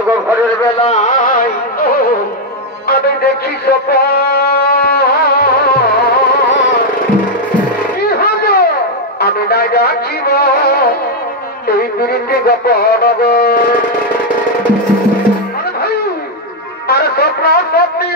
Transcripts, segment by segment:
ঘরের বেলায় আমি দেখি আমি নাই রাখিব এই বিরুদ্ধে গোপন আর স্বপ্ন সত্যি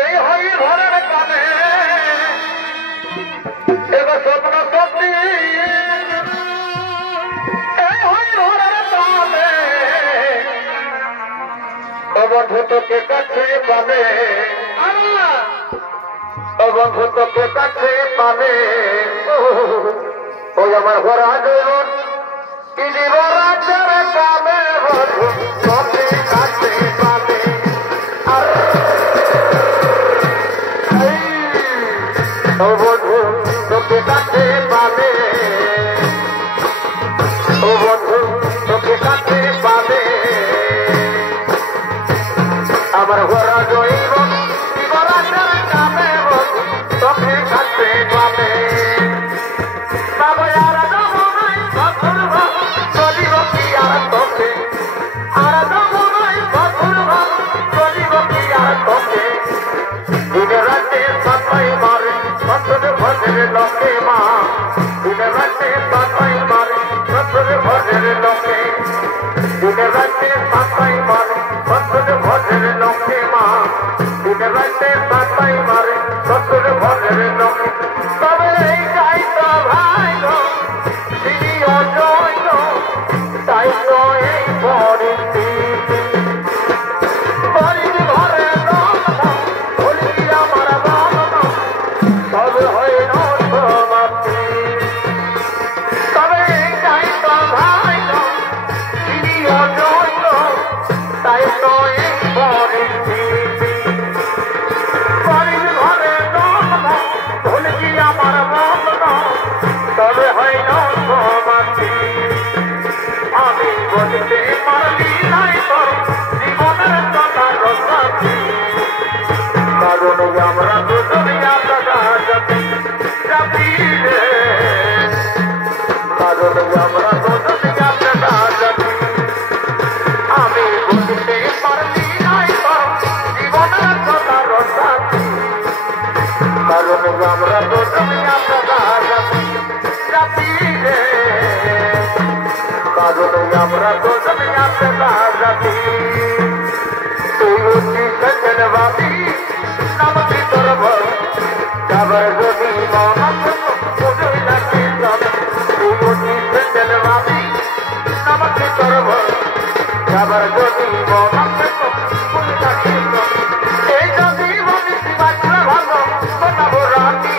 এই হই ঘরের কানে এবার স্বপ্ন সত্যি এই হই ঘরের কানে বন্ধু তোকে কাছে পাবে বন্ধু তোকে কাছে পাবে ওই আমার ঘোরা জীবন কি জীবন পাবে বন্ধু তোকে কাছে পাবে ও বন্ধু তোকে কাছে পাবে ও বন্ধু তোকে কাছে পাবে আমার ঘোরা জীবন তোকে কাছে পাবে বাবা আর দমনাই বন্ধুর ভাব চলিব কি আর তোকে আর দমনাই বন্ধুর ভাব চলিব কি আর তোকে দিনে রাতে সাতাই মারে বন্ধুর ভজের লোকে মা দিনে রাতে সাতাই মারে বন্ধুর ভজের লোকে দিনে রাতে সাতাই মারে বন্ধুর ভজের লোকে মা দিনে রাতে সাতাই মারে বন্ধুর ভজের লোকে তবে এই যাই তো ভাই গো তিনি অজয় তাই তো এই পরিস্থিতি বাড়ির ঘরে বলি আমার বাবা তবে হয় না সমাপ্তি তবে এই যাই তো ভাই গো তিনি অজয় তাই তো এই পরিস্থিতি বাড়ির ঘরে বলি আমার বাবা তবে হয় না সমাপ্তি আমি বলতে পারলি নাই তোর জীবনের কথা রসাতি কারণ আমরা দুজনে আপনারা জাতি রে কারণ আমরা দুজনে আপনারা জাতি আমি বলতে পারলি নাই তোর জীবনের কথা রসাতি কারণ আমরা দুজনে আপনারা জাতি রে কারণ আমরা দুজনে আপনারা জাতি তুই উঠি সজনবাদী নাম ভিতর যাবার যদি মন বুঝই লাগে তুই উঠি সজনবাদী নাম ভিতর যাবার যদি মন বুঝই লাগে এই যদি বলি বাচ্চা ভালো বানাবো রাতি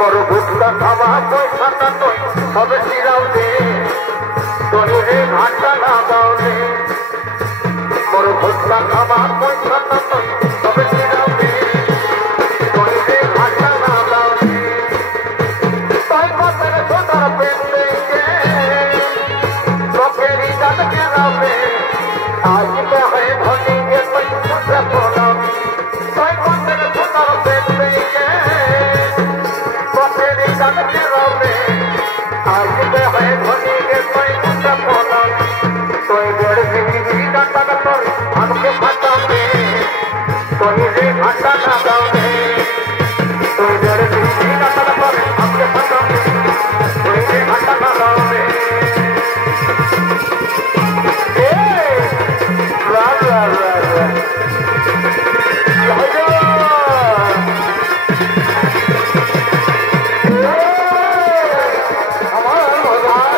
বড় ভুট্টা খাওয়া পয়সাটা তুই সবে ফিরাও দে তুই রে ঘাটটা না দাও রে বড় ভুট্টা খাওয়া পয়সাটা তুই সবে ফিরাও দে তুই রে ঘাটটা না দাও রে তাই বাপের সোনার পেতে লোকেরই জাতকে রাবে আজ কে হয় ধনী কে পয়সা সোনা তাই বাপের সোনার পেতে आज के है धनी के कोई मुझे बोला कोई डेढ़ जिंदगी का तक तोड़ हमके फटा में कोई रे फटा ना गावे कोई डेढ़ जिंदगी का तक तोड़ हमके फटा में कोई रे फटा ना गावे ए ला ला ला ला हमारा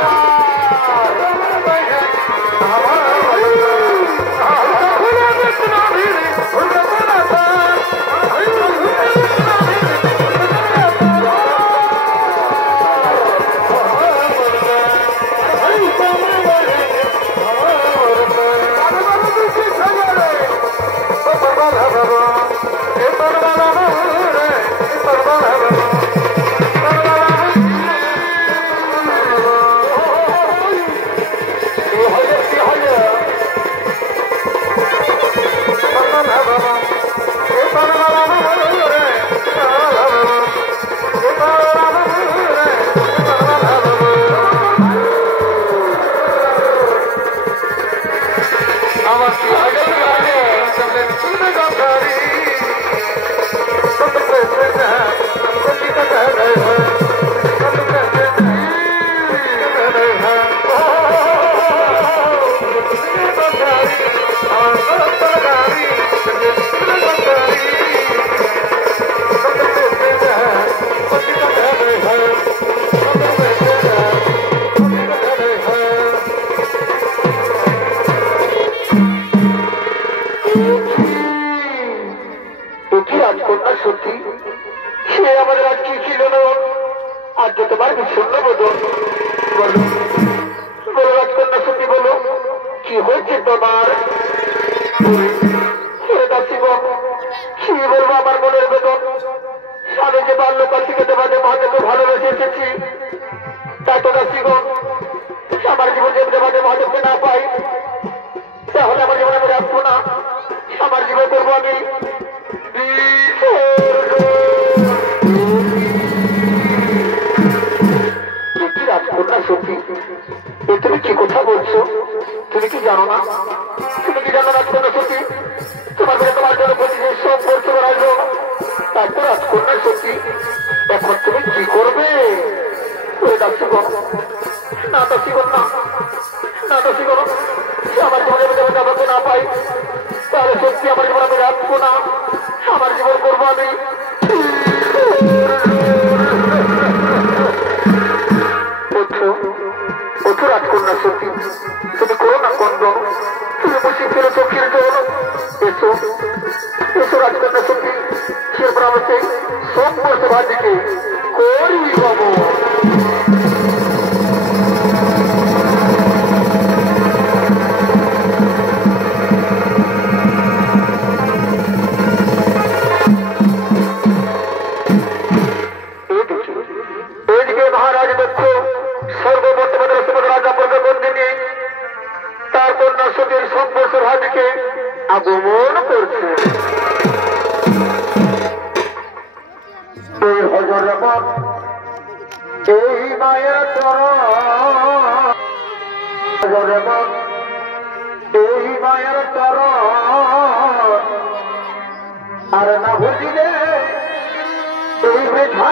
তাই তো দাসীগণ আমার জীবন যেতে বাদে ভাজতে না পাই তাহলে আমার জীবনে আমি রাখবো না। আমার জীবন করবো আমি রাজকন্যা সত্যি তুমি কি কথা বলছো? তুমি কি জানো না? তুমি কি জানো রাজকন্যা সত্যি তোমার ঘরে তোমার জন্য প্রতিদিন সব করতে আসবো তারপর রাজকন্যা সত্যি এখন তুমি কি করবে? দাসীগণ না দাসীগণ না না দাসীগণ আমার জীবনে যাবো না পাই তাহলে সত্যি আমার জীবন আমি রাখবো না। আমার জীবন করবো আমি রাজকন্যা সত্যি তুমি করো না কন্দ তুমি বসে ফেলে চোখের জল এসো এসো রাজকন্যা সত্যি সেরপর আমার সেই সমস্ত ভাজিকে করি বাবু মহারাজ দক্ষ সর্ববর্তমান রাজা প্রজাবন্দিনী তার কন্যা সতীর সংঘর্ষ ভাজিকে আগমন করছে। এই মায়ের চরণ এই মায়ের চরণ আর না বুঝিলে এই বৃদ্ধা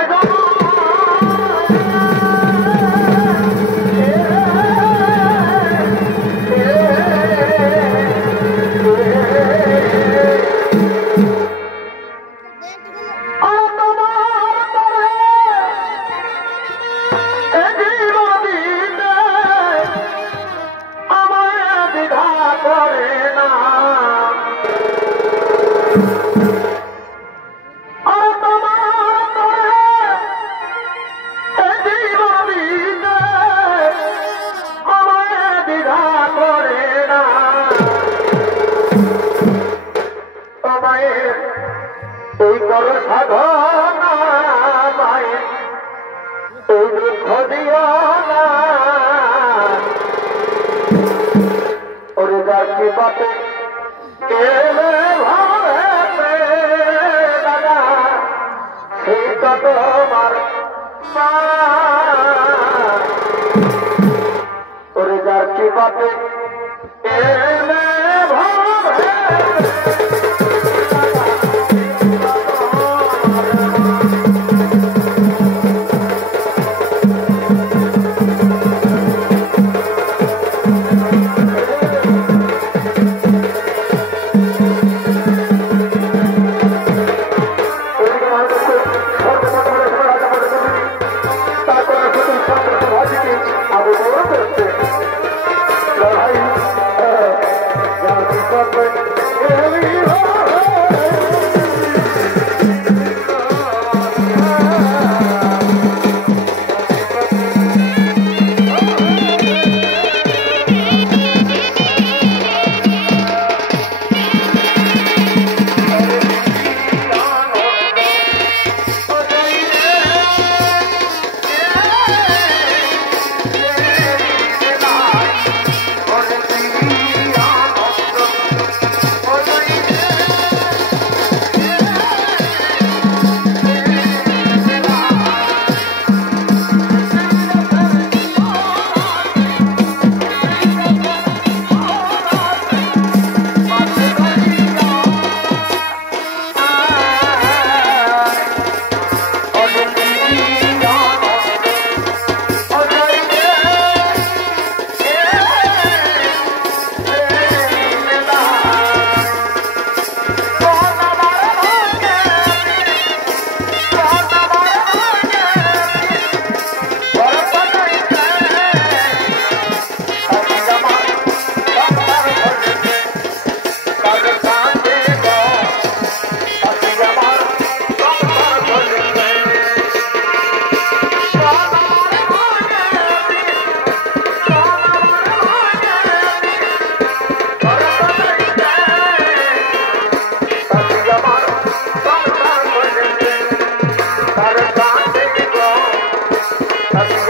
এই বড় সাধনা মায়ের এই দুঃখ দিও না ওরে যাচ্ছি পথে গেলে ভাবে দাদা সেই তো তোমার মা ওরে যাচ্ছি পথে গেলে ভাবে Lord,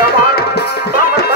আমার